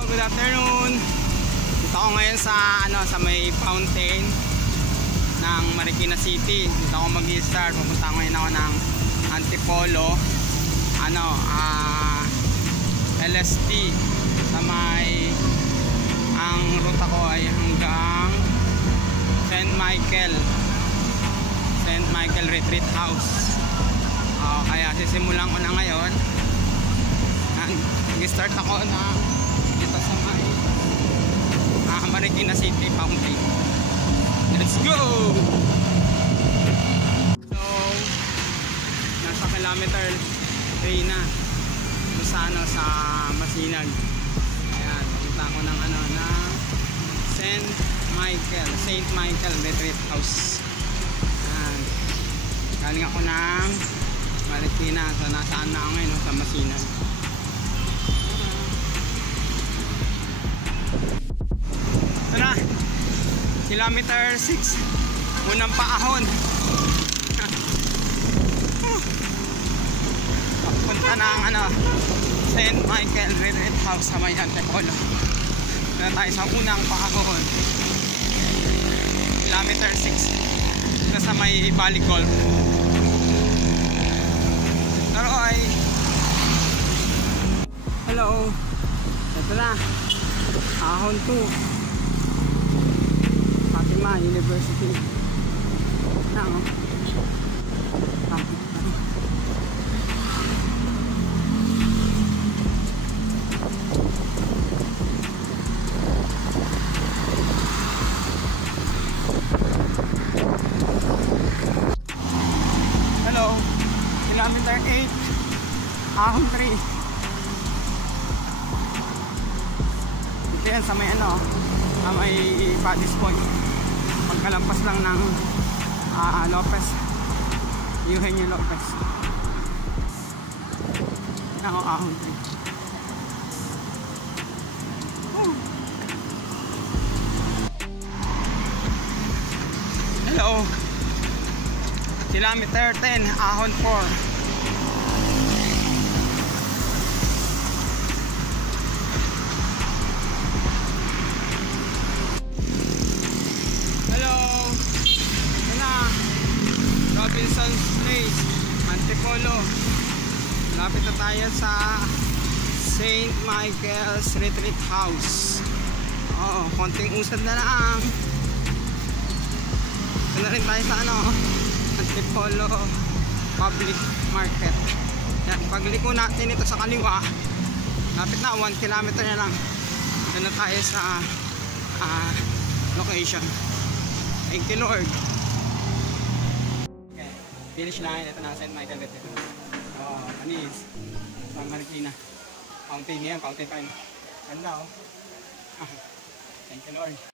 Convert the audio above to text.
Good afternoon. Dito ako ngayon sa may fountain ng Marikina City. Dito ako mag-start. Pupunta ngayon ako ng Antipolo. LST sa may ang ruta ko ay hanggang St. Michael Retreat House. Kaya sisimulan ko na ngayon. Nag-start ako na dito sa may Marikina City Fountain. Let's go! So nasa kilometer 3 na sa Masinag. Ayan, pumunta ko ng na St. Michael Retreat House. Ayan, galing ako ng Marikina. So nasaan na ako ngayon sa Masinag. Ito na, kilometer 6, unang paahon. Punta ng St. Michael Retreat House sa may Antipolo. Ito tayo sa unang paahon, kilometer 6, ito sa may Valley Golf. Taroy, hello, ito na ahon 2 Fatima University na hello, kilometer 8 ahon 3. Ito yan sa may may Paddy's Point. Pagkalampas lang ng Lopez, Eugenio Lopez. Ako ahon 3. Hello, kilometer 10 ahon 4. Robinson's Place, Antipolo. Lapit na tayo sa St. Michael's Retreat House. Konting usad na lang. Ito na rin tayo sa Antipolo Public Market. Yan, pagliko natin ito sa kaliwa, lapit na 1 kilometer na lang. Ito na tayo sa location. Thank you Lord. Finish line, ito na St. Michael Retreat. Manis sa Marikina. Fountain yan, fountain time. Ganda Thank you Lord.